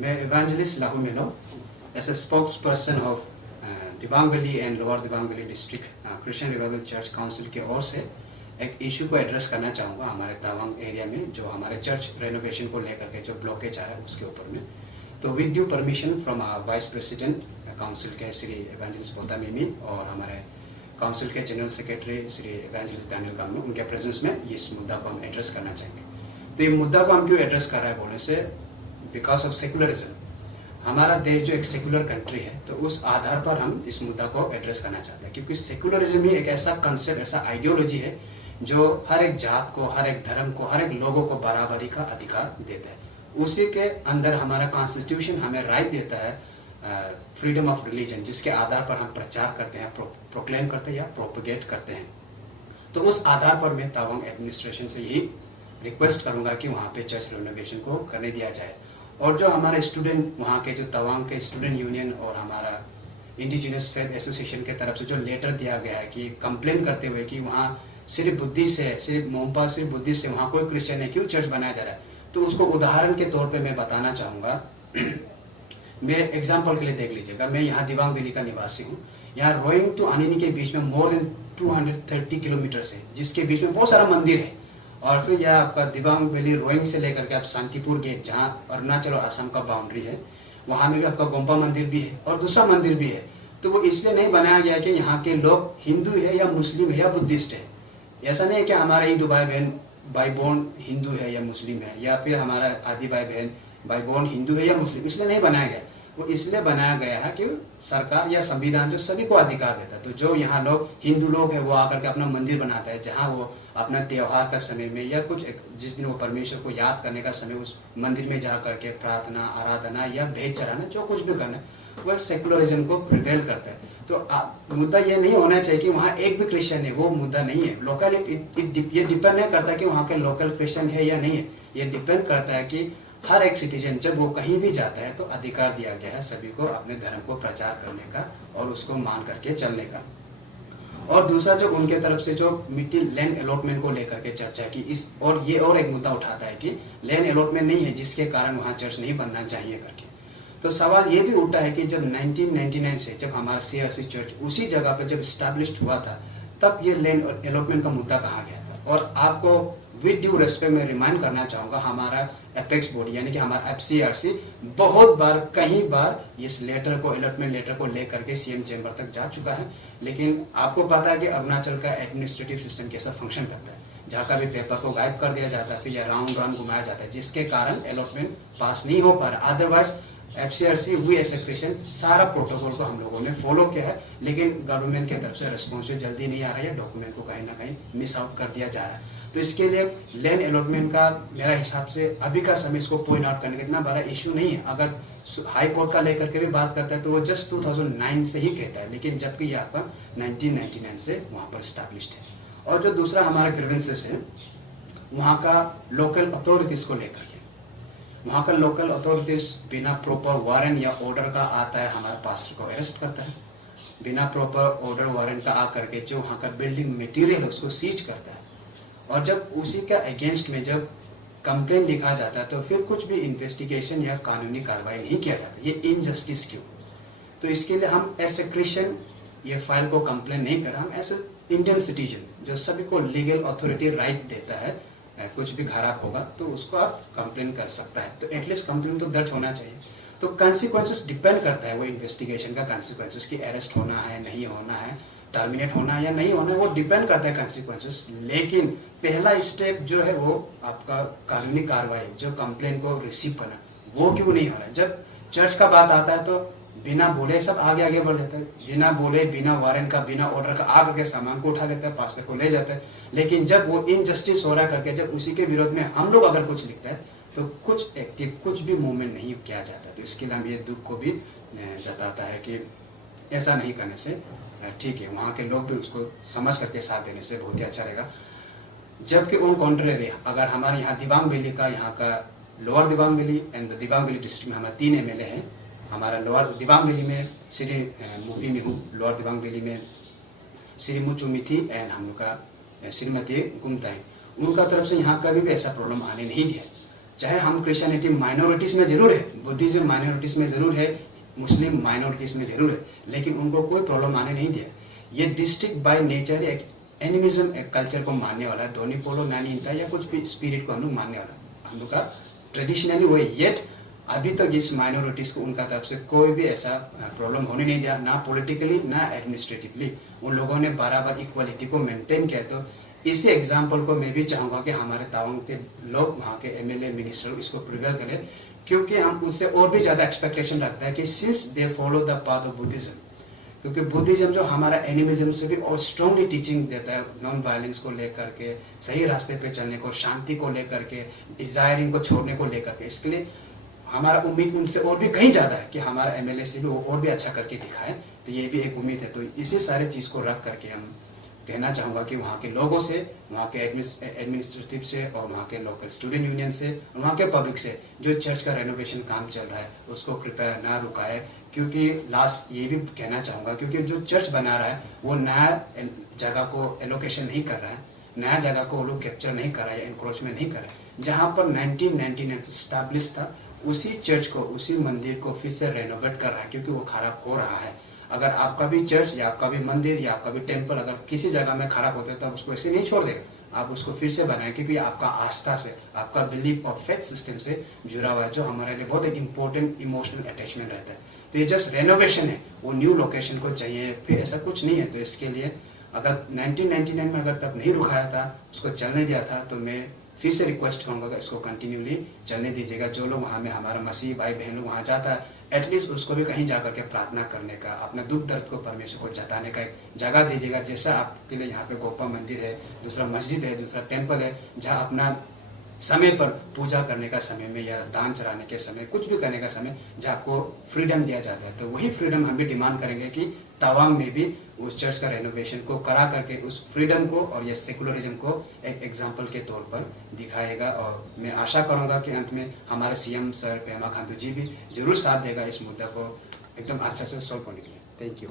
मैं evangelist Lahu Melo as a spokesperson of Dibang valley and lower Dibang valley district Christian revival church council की ओर से एक इशू को एड्रेस करना चाहूँगा हमारे तवांग एरिया में, जो हमारे चर्च रेनोवेशन को लेकर के जो ब्लॉकेज आ रहा है उसके ऊपर में। तो with due permission from vice president council के श्री इवेंजलिस्ट बोता मिमी और हमारे काउंसिल के general secretary Shri evangelist Daniel Gamno, उनके प्रेजेंस में इस मुद्दा को हम एड्रेस करना चाहेंगे। तो ये मुद्दा को हम क्यों एड्रेस कर रहे हैं बोलने से, बिकॉज ऑफ सेकुलरिज्म। हमारा देश जो एक सेकुलर कंट्री है, तो उस आधार पर हम इस मुद्दा को एड्रेस करना चाहते हैं, क्योंकि सेकुलरिज्म ही एक ऐसा कंसेप्ट, ऐसा आइडियोलॉजी है जो हर एक जात को, हर एक धर्म को, हर एक लोगों को बराबरी का अधिकार देता है। उसी के अंदर हमारा कॉन्स्टिट्यूशन हमें राइट देता है फ्रीडम ऑफ रिलीजन, जिसके आधार पर हम प्रचार करते हैं, प्रोक्लेम करते हैं या प्रोपगेट करते हैं। तो उस आधार पर मैं तवांग एडमिनिस्ट्रेशन से यही रिक्वेस्ट करूंगा कि वहाँ पे चर्च रिनोवेशन को करने दिया जाए। और जो हमारे स्टूडेंट, वहाँ के जो तवांग के स्टूडेंट यूनियन और हमारा इंडिजिनस फेथ एसोसिएशन के तरफ से जो लेटर दिया गया है कि कंप्लेन करते हुए कि वहाँ सिर्फ बुद्धि से, सिर्फ मोहपा सिर्फ बुद्धि से वहाँ कोई क्रिश्चियन है, क्यों चर्च बनाया जा रहा है, तो उसको उदाहरण के तौर पे मैं बताना चाहूँगा। मैं एग्जाम्पल के लिए देख लीजिएगा, मैं यहाँ दिबांग वैली का निवासी हूँ। यहाँ रोइंग टू अनिनी के बीच में मोर देन 230 किलोमीटर है, जिसके बीच में बहुत सारा मंदिर है। और फिर यह आपका दिबांग वैली रोइंग से लेकर के आप शांतिपुर गेट, जहाँ अरुणाचल और असम का बाउंड्री है, वहाँ में भी आपका गोम्पा मंदिर भी है और दूसरा मंदिर भी है। तो वो इसलिए नहीं बनाया गया कि यहाँ के लोग हिंदू है या मुस्लिम है या बुद्धिस्ट है। ऐसा नहीं है कि हमारा हिंदू भाई बहन भाई बोन हिंदू है या मुस्लिम है, या फिर हमारा आदि भाई बहन भाई बोन हिंदू है या मुस्लिम, इसलिए नहीं बनाया गया। वो इसलिए बनाया गया है कि सरकार या संविधान जो सभी को अधिकार देता है। तो जो यहाँ लोग हिंदू लोग है वो आकर के अपना मंदिर बनाता है, जहाँ वो अपना त्योहार का समय में या कुछ जिस दिन वो परमेश्वर को याद करने का समय उस मंदिर में जा करके प्रार्थना, आराधना या भेंट चढ़ाना, जो कुछ भी करना, वह सेकुलरिज्म को प्रिवेल करता है। तो मुद्दा ये नहीं होना चाहिए कि वहाँ एक भी क्रिश्चियन है, वो मुद्दा नहीं है। लोकल ये डिपेंड नहीं करता कि वहाँ के लोकल क्रिश्चियन है या नहीं है। ये डिपेंड करता है कि हर एक सिटीजन जब वो कहीं भी जाता है तो अधिकार दिया गया है सभी को अपने धर्म को प्रचार करने का और उसको मान करके चलने का। और दूसरा जो उनके तरफ से जो मिट्टी लैंड अलॉटमेंट को लेकर के चर्चा की, इस और ये और एक मुद्दा उठाता है कि लैंड अलॉटमेंट नहीं है, जिसके कारण वहाँ चर्च नहीं बनना चाहिए करके। तो सवाल ये भी उठा है कि जब 1999 से जब हमारा CRC चर्च उसी जगह पर जब स्टैब्लिश्ड हुआ था, तब ये लैंड अलॉटमेंट का मुद्दा कहाँ गया था। और आपको विद ड्यू रेस्पेक्ट में रिमाइंड करना चाहूंगा, हमारा एपेक्स बॉडी यानी कि हमारा FCRC बहुत बार, कई बार इस लेटर को, अलॉटमेंट लेटर को लेकर के CM चैम्बर तक जा चुका है। लेकिन आपको पता है कि अरुणाचल का एडमिनिस्ट्रेटिव सिस्टम कैसा फंक्शन करता है, जहाँ का भी पेपर को गायब कर दिया जाता है, फिर या राउंड राउंड घुमाया जाता है, जिसके कारण अलॉटमेंट पास नहीं हो पा रहा। Otherwise FCRC V S Christian सारा प्रोटोकॉल को हम लोगों ने फॉलो किया है, लेकिन गवर्नमेंट की तरफ से रिस्पॉन्स जल्दी नहीं आ रहा है, डॉक्यूमेंट को कहीं ना कहीं मिस आउट कर दिया जा रहा है। तो इसके लिए लैंड अलॉटमेंट का मेरा हिसाब से अभी का समय इसको पॉइंट आउट करने का इतना बड़ा इशू नहीं है। अगर हाई कोर्ट का लेकर के भी बात करता है तो वो जस्ट 2009 से ही कहता है, लेकिन जबकि ये आपका 1999 से वहाँ पर स्टैब्लिश्ड है। और जो दूसरा हमारा ग्रीवेंसेस है वहाँ का लोकल अथॉरिटीज को लेकर के, वहाँ का लोकल अथॉरिटीज बिना प्रॉपर वारंट या ऑर्डर का आता है, हमारे पास्टर को अरेस्ट करता है, बिना प्रॉपर ऑर्डर वारंट का आकर के जो वहाँ का बिल्डिंग मटेरियल है उसको सीज करता है। और जब उसी का अगेंस्ट में जब कंप्लेन लिखा जाता है तो फिर कुछ भी इन्वेस्टिगेशन या कानूनी कार्रवाई नहीं किया जाता। ये इनजस्टिस क्यों? तो इसके लिए हम ऐसे क्रिश्चियन ये फाइल को कंप्लेन नहीं कर, हम ऐसे इंडियन सिटीजन जो सभी को लीगल अथॉरिटी राइट देता है, कुछ भी खराब होगा तो उसको आप कंप्लेन कर सकता है। तो एटलीस्ट कंप्लेन तो दर्ज होना चाहिए। तो कॉन्सिक्वेंसेस डिपेंड करता है वो इन्वेस्टिगेशन का कॉन्सिक्वेंसेस की, अरेस्ट होना है नहीं होना है, टर्मिनेट होना है या नहीं होना है, वो डिपेंड करता है कॉन्सिक्वेंसेस। लेकिन पहला स्टेप जो है वो आपका कानूनी कार्रवाई, जो कंप्लेन को रिसीव करना, वो क्यों नहीं हो रहा है। जब चर्च का बात आता है तो बिना बोले सब आगे आगे बढ़ जाता है, बिना बोले, बिना वारंट का, बिना ऑर्डर का आकर के सामान को उठा लेता है, पास्टर को ले जाता है। लेकिन जब वो इनजस्टिस हो रहा करके जब उसी के विरोध में हम लोग अगर कुछ लिखता है तो कुछ एक्टिव, कुछ भी मूवमेंट नहीं किया जाता। तो इसके लिए हम ये दुख को भी जताता है कि ऐसा नहीं करने से ठीक है, वहाँ के लोग भी उसको समझ करके साथ देने से बहुत ही अच्छा रहेगा। जबकि ऑन कॉन्ट्रेरी अगर हमारे यहाँ दिबांग वैली का, यहाँ का lower Dibang valley and Dibang valley district में हमारे 3 MLA हैं। हमारा लोअर दिबांग वैली में श्री मुपी में हूँ, लोअर दिबांग वैली में श्री मुचुमिथी एंड हम लोग का श्रीमती गुमताई, उनका तरफ से यहाँ कभी भी ऐसा प्रॉब्लम आने नहीं दिया। चाहे हम क्रिश्चियनिटी माइनॉरिटीज में जरूर है, बुद्धिज्म माइनॉरिटीज में जरूर है, मुस्लिम माइनॉरिटीज में जरूर है, लेकिन उनको कोई प्रॉब्लम आने नहीं दिया। ये डिस्ट्रिक्ट बाय नेचर एक एनिमिज्म, एक कल्चर को मानने वाला है, धोनी पोलो नानी इंटा या कुछ भी स्पिरिट को हम लोग मानने वाला, हम लोग का ट्रेडिशनली वो है। येट अभी तक इस माइनॉरिटीज को उनका तरफ से कोई भी ऐसा प्रॉब्लम होने नहीं दिया, ना पॉलिटिकली ना एडमिनिस्ट्रेटिवली। उन लोगों ने बराबर इक्वालिटी को मेंटेन किया। तो इसी एग्जाम्पल को मैं भी चाहूंगा कि हमारे तावांग के लोग, वहाँ के एमएलए मिनिस्टर इसको प्रिवेल करें, क्योंकि हम उससे और भी ज्यादा एक्सपेक्टेशन रखता है कि since they follow the path of Buddhism, क्योंकि बुद्धिज्म जो हमारा एनिमिज्म से भी और स्ट्रांगली टीचिंग देता है, नॉन वायलेंस को लेकर के, सही रास्ते पे चलने को, शांति को लेकर के, डिजायरिंग को छोड़ने को लेकर के। इसके लिए हमारा उम्मीद उनसे और भी कहीं ज्यादा है कि हमारा एमएलए से भी वो और भी अच्छा करके दिखाए। तो ये भी एक उम्मीद है। तो इसी सारे चीज को रख करके हम कहना चाहूंगा कि वहाँ के लोगों से, वहाँ के एडमिनिस्ट्रेटिव से और वहाँ के लोकल स्टूडेंट यूनियन से और वहाँ के पब्लिक से जो चर्च का रेनोवेशन काम चल रहा है उसको कृपया ना रुकाए। क्योंकि लास्ट ये भी कहना चाहूंगा, क्योंकि जो चर्च बना रहा है वो नया जगह को एलोकेशन नहीं कर रहा है, नया जगह को वो लोग कैप्चर नहीं कर रहा है, इंक्रोचमेंट नहीं कर रहा है। जहाँ पर 1999 से स्टैब्लिश था उसी चर्च को, उसी मंदिर को फिर से रेनोवेट कर रहा है, क्योंकि वो खराब हो रहा है। अगर आपका भी चर्च या आपका भी मंदिर या आपका भी टेम्पल अगर किसी जगह में खराब होता है तो आप उसको ऐसे नहीं छोड़ देगा, आप उसको फिर से बनाए, क्योंकि आपका आस्था से, आपका बिलीफ और फेथ सिस्टम से जुड़ा हुआ है, जो हमारे लिए बहुत एक इंपॉर्टेंट इमोशनल अटैचमेंट रहता है। तो ये जस्ट रेनोवेशन है, वो न्यू लोकेशन को चाहिए, फिर ऐसा कुछ नहीं है। तो इसके लिए अगर 1999 में अगर तब नहीं रुकाया था, उसको चलने दिया था, तो मैं फिर से रिक्वेस्ट करूंगा कि इसको कंटिन्यूली चलने दीजिएगा। जो लोग वहाँ में, हमारा मसीह भाई बहन लोग वहाँ जाता है, एटलीस्ट उसको भी कहीं जाकर के प्रार्थना करने का, अपना दुख दर्द को परमेश्वर को जताने का एक जगह दीजिएगा। जैसा आपके लिए यहाँ पे गोपा मंदिर है, दूसरा मस्जिद है, दूसरा टेम्पल है, जहाँ अपना समय पर पूजा करने का समय में या दान चढ़ाने के समय, कुछ भी करने का समय, जहाँ आपको फ्रीडम दिया जाता है। तो वही फ्रीडम हम भी डिमांड करेंगे कि तवांग में भी उस चर्च का रेनोवेशन को करा करके उस फ्रीडम को और ये सेकुलरिज्म को एक एग्जाम्पल के तौर पर दिखाएगा। और मैं आशा करूंगा कि अंत में हमारे सीएम सर पेमा खांडू जी भी जरूर साथ देगा इस मुद्दा को एकदम अच्छा से सॉल्व करने के लिए। Thank you.